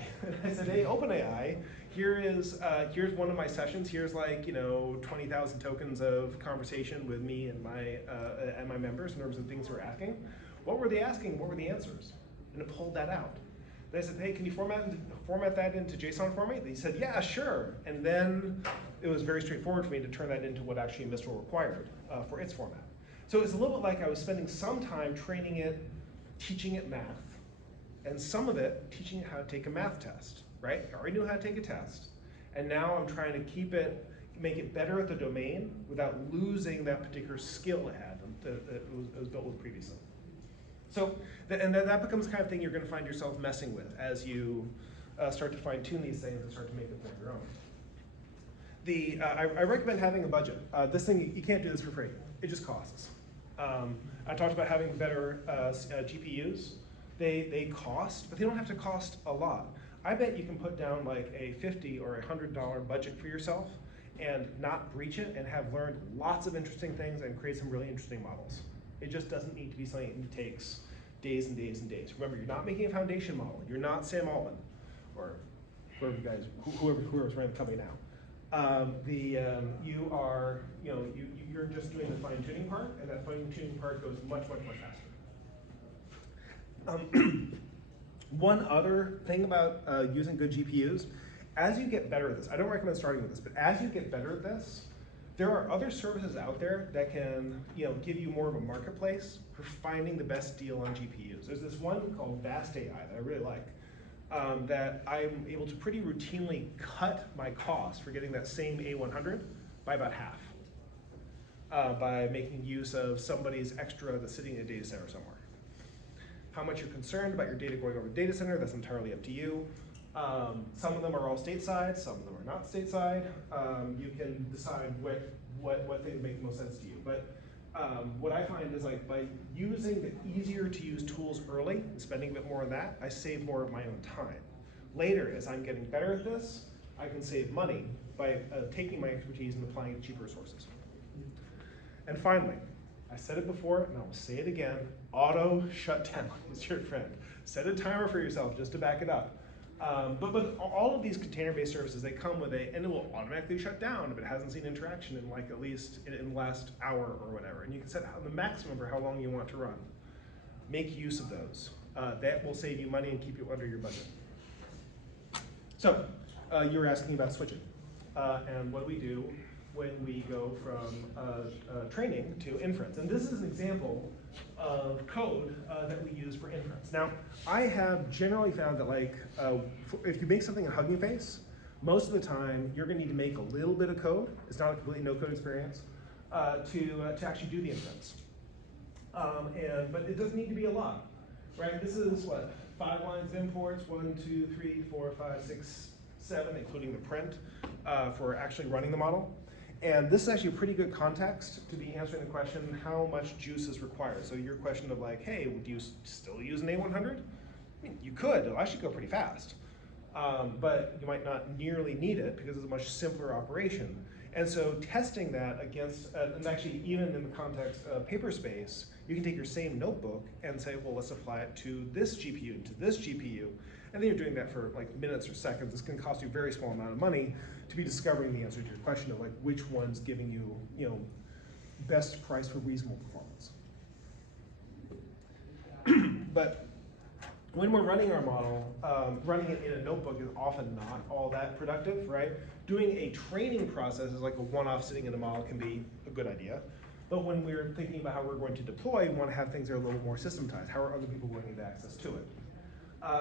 I said, hey, OpenAI, here's one of my sessions. Here's 20,000 tokens of conversation with me and my members in terms of things we're asking. What were they asking? What were the answers? And it pulled that out. Then I said, hey, can you format that into JSON for me? He said, yeah, sure. And then it was very straightforward for me to turn that into what actually Mistral required for its format. So it's a little bit like I was spending some time training it, teaching it math, and some of it teaching it how to take a math test, right? I already knew how to take a test, and now I'm trying to make it better at the domain without losing that particular skill it had that it was built with previously. So, and that becomes the kind of thing you're going to find yourself messing with as you start to fine tune these things and start to make them more your own. I recommend having a budget. This thing, you can't do this for free. It just costs. I talked about having better GPUs. They cost, but they don't have to cost a lot. I bet you can put down like a $50 or $100 budget for yourself and not breach it and have learned lots of interesting things and create some really interesting models. It just doesn't need to be something that takes days and days and days. Remember, you're not making a foundation model. You're not Sam Altman, or whoever's running the company now. You're just doing the fine tuning part, and that fine tuning part goes much, much, much faster. One other thing about using good GPUs, as you get better at this, I don't recommend starting with this, but as you get better at this, there are other services out there that can give you more of a marketplace for finding the best deal on GPUs. There's this one called Vast AI that I really like, that I'm able to pretty routinely cut my cost for getting that same A100 by about half by making use of somebody's extra that's sitting in a data center somewhere. How much you're concerned about your data going over the data center, that's entirely up to you. Some of them are all stateside, some of them are not stateside. You can decide what things make the most sense to you. But what I find is by using the easier to use tools early and spending a bit more on that, I save more of my own time. Later, as I'm getting better at this, I can save money by taking my expertise and applying it to cheaper resources. And finally, I said it before and I will say it again, auto shutdown is your friend. Set a timer for yourself just to back it up. But all of these container-based services, they come with and it will automatically shut down if it hasn't seen interaction in at least in the last hour or whatever. And you can set the maximum for how long you want to run. Make use of those. That will save you money and keep you under your budget. So you were asking about switching and what do we do when we go from training to inference. And this is an example of code that we use for inference. Now, I have generally found that if you make something a Hugging Face, most of the time you're going to need to make a little bit of code. It's not a completely no-code experience to actually do the inference. But it doesn't need to be a lot, right? This is 5 lines of imports, 1, 2, 3, 4, 5, 6, 7, including the print for actually running the model. And this is actually a pretty good context to be answering the question, how much juice is required? So your question of hey, would you still use an A100? I mean, you could, it'll actually go pretty fast. But you might not nearly need it because it's a much simpler operation. And so testing that against, and actually even in the context of paperspace, you can take your same notebook and say, well, let's apply it to this GPU and to this GPU. And then you're doing that for minutes or seconds. This can cost you a very small amount of money to be discovering the answer to your question of which one's giving you, best price for reasonable performance. But when we're running our model, running it in a notebook is often not all that productive, right? Doing a training process is like a one-off sitting in a model can be a good idea. But when we're thinking about how we're going to deploy, we want to have things that are a little more systematized. How are other people going to get access to it?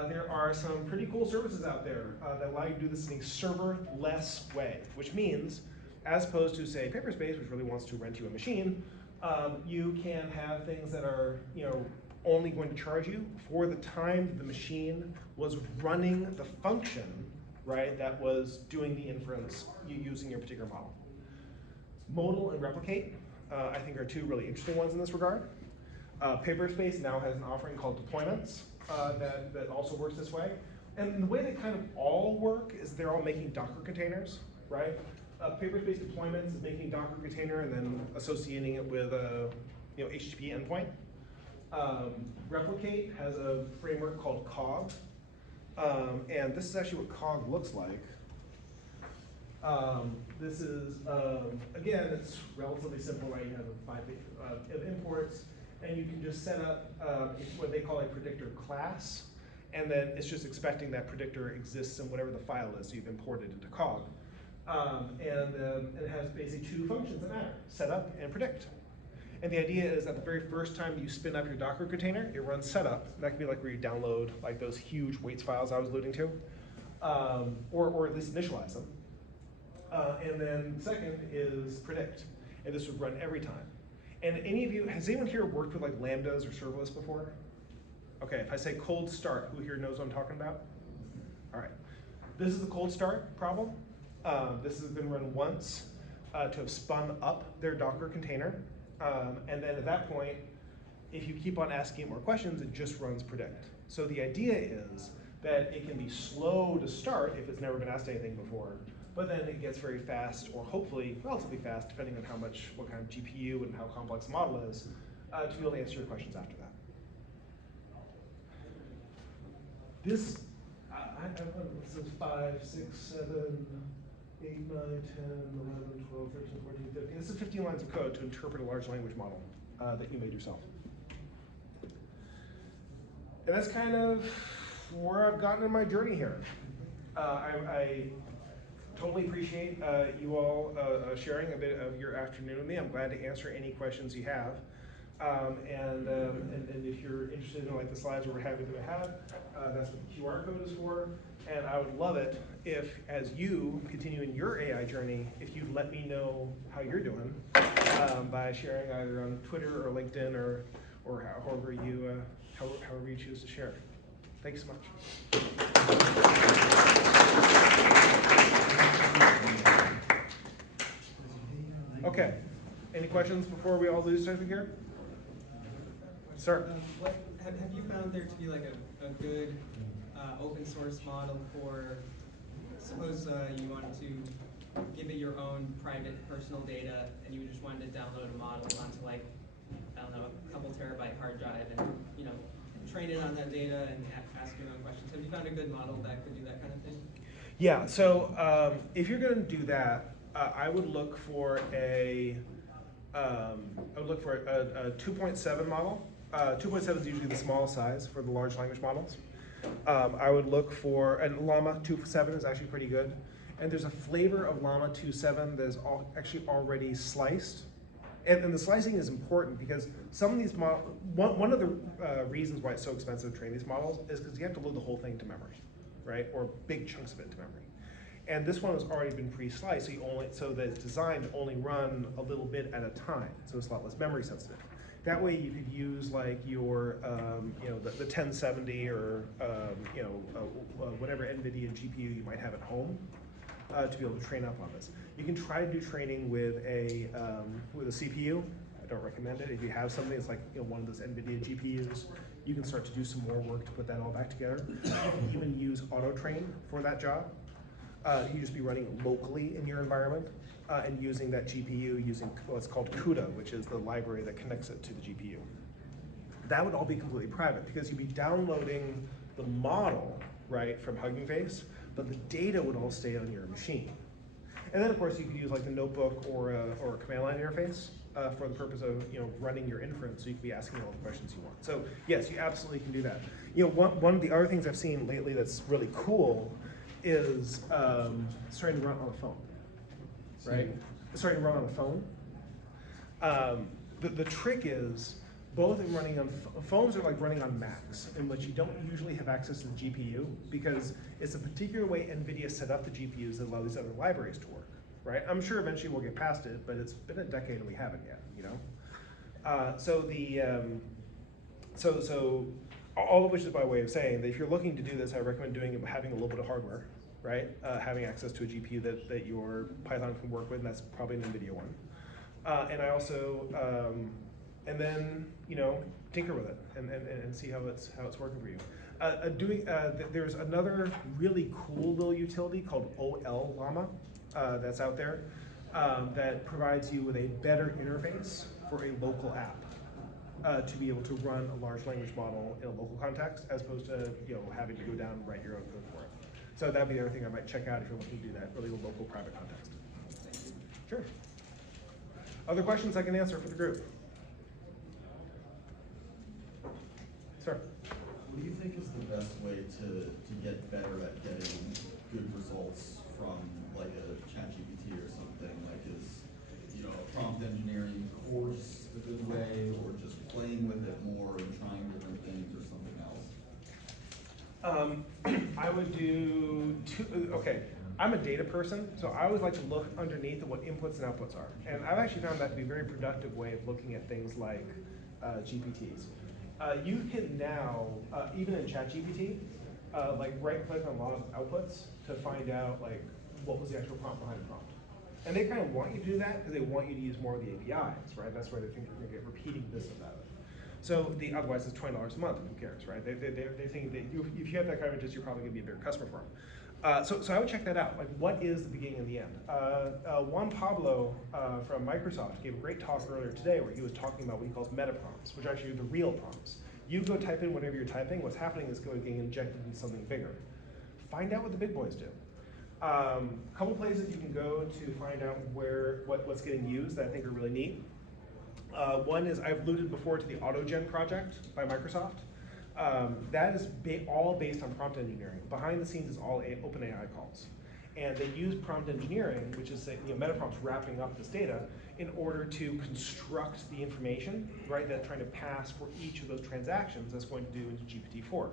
There are some pretty cool services out there that allow you to do this in a serverless way, which means as opposed to say Paperspace, which really wants to rent you a machine. You can have things that are only going to charge you for the time that the machine was running the function, right, that was doing the inference using your particular model. Modal and replicate, I think, are two really interesting ones in this regard. Paperspace now has an offering called deployments that also works this way. And the way they kind of all work is they're all making Docker containers, right? Paperspace deployments is making a Docker container and then associating it with a HTTP endpoint. Replicate has a framework called COG, and this is actually what COG looks like. This is, again, it's relatively simple, right? You have a 5 imports, and you can just set up what they call a predictor class, and then it's just expecting that predictor exists in whatever the file is you've imported into COG. It has basically two functions that matter, setup and predict. And the idea is that the very first time you spin up your Docker container, it runs setup. That could be like where you download like those huge weights files I was alluding to, or at least initialize them. And then second is predict, and this would run every time. And any of you, has anyone here worked with like lambdas or serverless before? Okay, if I say cold start, who here knows what I'm talking about? All right, this is the cold start problem. This has been run once to have spun up their Docker container. And then at that point, if you keep on asking it more questions, it just runs predict. So the idea is that it can be slow to start if it's never been asked anything before, but then it gets very fast, or hopefully relatively fast, depending on what kind of GPU and how complex the model is, to be able to answer your questions after that. This, this is 5, 6, 7, 8, 9, 10, 11, 12, 13, 14, 15. This is 15 lines of code to interpret a large language model that you made yourself. And that's kind of where I've gotten in my journey here. I totally appreciate you all sharing a bit of your afternoon with me. I'm glad to answer any questions you have. And if you're interested in like the slides we're happy to have, that's what the QR code is for. And I would love it if, as you continue in your AI journey, if you'd let me know how you're doing by sharing either on Twitter or LinkedIn or however you choose to share. Thanks so much. Okay. Any questions before we all lose something here? Sir. Have you found there to be like a good open source model for, suppose you wanted to give it your own private personal data and you just wanted to download a model onto like, I don't know, a couple terabyte hard drive and train it on that data and ask your own questions. Have you found a good model that could do that kind of thing? Yeah, so if you're going to do that, I would look for a 2.7 model. 2.7 is usually the small size for the large language models. I would look for, and Llama 2.7 is actually pretty good. And there's a flavor of Llama 2.7 that is actually already sliced. And the slicing is important because some of these models, one of the reasons why it's so expensive to train these models is because you have to load the whole thing to memory, right? Or big chunks of it to memory. And this one has already been pre-sliced, so that it's designed to only run a little bit at a time, so it's a lot less memory sensitive. That way you could use like your, the 1070 or whatever NVIDIA GPU you might have at home to be able to train up on this. You can try to do training with a CPU. I don't recommend it. If you have something that's like one of those NVIDIA GPUs, you can start to do some more work to put that all back together. You can even use AutoTrain for that job. You just be running it locally in your environment and using that GPU using what's called CUDA, which is the library that connects it to the GPU. That would all be completely private because you'd be downloading the model, right, from Hugging Face, but the data would all stay on your machine. And then of course you could use like the notebook or a command line interface for the purpose of running your inference, so you can be asking all the questions you want. So yes, you absolutely can do that. One of the other things I've seen lately that's really cool is starting to run on the phone, right? Starting to run on the phone. The trick is both in running on phones are like running on Macs, in which you don't usually have access to the GPU because it's a particular way NVIDIA set up the GPUs that allow these other libraries to work. right? I'm sure eventually we'll get past it, but it's been a decade and we haven't yet, you know? So all of which is by way of saying that if you're looking to do this, I recommend having a little bit of hardware, right? Having access to a GPU that your Python can work with, and that's probably an NVIDIA one. And I also, and then, you know, tinker with it and see how it's working for you. There's another really cool little utility called OLLama that's out there that provides you with a better interface for a local app. To be able to run a large language model in a local context, as opposed to having to go down and write your own code for it. So that'd be the other thing I might check out if you're looking to do that, really a local private context. Sure. Other questions I can answer for the group? Sir. What do you think is the best way to get better at getting good results from like a ChatGPT or something? Like is a prompt engineering course a good way, or just playing with it more and trying different things, or something else? I would do okay. I'm a data person, so I always like to look underneath at what inputs and outputs are. And I've actually found that to be a very productive way of looking at things like GPTs. You can now, even in ChatGPT, like right-click on a lot of outputs to find out like what was the actual prompt behind the prompt. And they kind of want you to do that because they want you to use more of the APIs, right? That's why they think you're going to get repeating business out of it. So otherwise it's $20 a month, who cares, right? They think that if you have that kind of interest, you're probably going to be a bigger customer for them. So I would check that out. Like, what is the beginning and the end? Juan Pablo from Microsoft gave a great talk earlier today where he was talking about what he calls meta prompts, which are actually the real prompts. You go type in whatever you're typing, what's happening is getting injected into something bigger. Find out what the big boys do. Couple places you can go to find out what's getting used that I think are really neat. One is, I've alluded before to the AutoTrain project by Microsoft. That is all based on prompt engineering. Behind the scenes is all OpenAI calls. And they use prompt engineering, which is meta prompts wrapping up this data, in order to construct the information, right, that's trying to pass for each of those transactions that's going to do into GPT-4.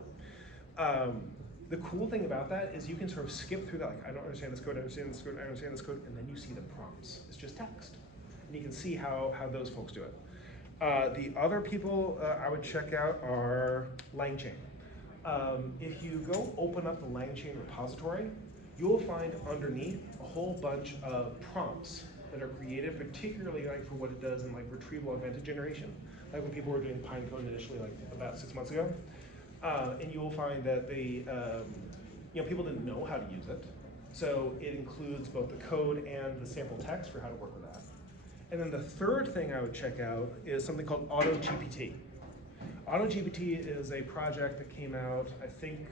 The cool thing about that is you can sort of skip through that, like, I don't understand this code, I understand this code, I understand this code, and then you see the prompts. It's just text. And you can see how those folks do it. The other people I would check out are LangChain. If you go open up the LangChain repository, you'll find underneath a whole bunch of prompts that are created, particularly like for what it does in like retrieval augmented generation, like when people were doing Pinecone initially, like about 6 months ago. And you will find that people didn't know how to use it. So it includes both the code and the sample text for how to work with that. And then the third thing I would check out is something called AutoGPT. AutoGPT is a project that came out, I think,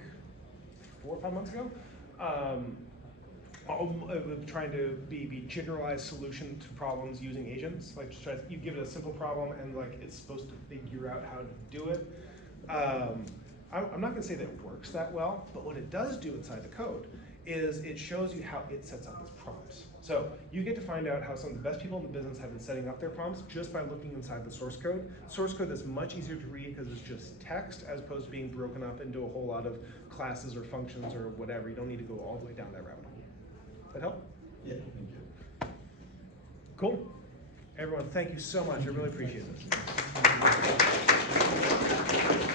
4 or 5 months ago. Trying to be generalized solution to problems using agents. Like, you give it a simple problem and like it's supposed to figure out how to do it. I'm not going to say that it works that well, but what it does do inside the code is it shows you how it sets up its prompts. So you get to find out how some of the best people in the business have been setting up their prompts just by looking inside the source code. Source code that's much easier to read because it's just text as opposed to being broken up into a whole lot of classes or functions or whatever. You don't need to go all the way down that rabbit hole. That help? Yeah, thank you. Cool. Everyone, thank you so much. I really appreciate it.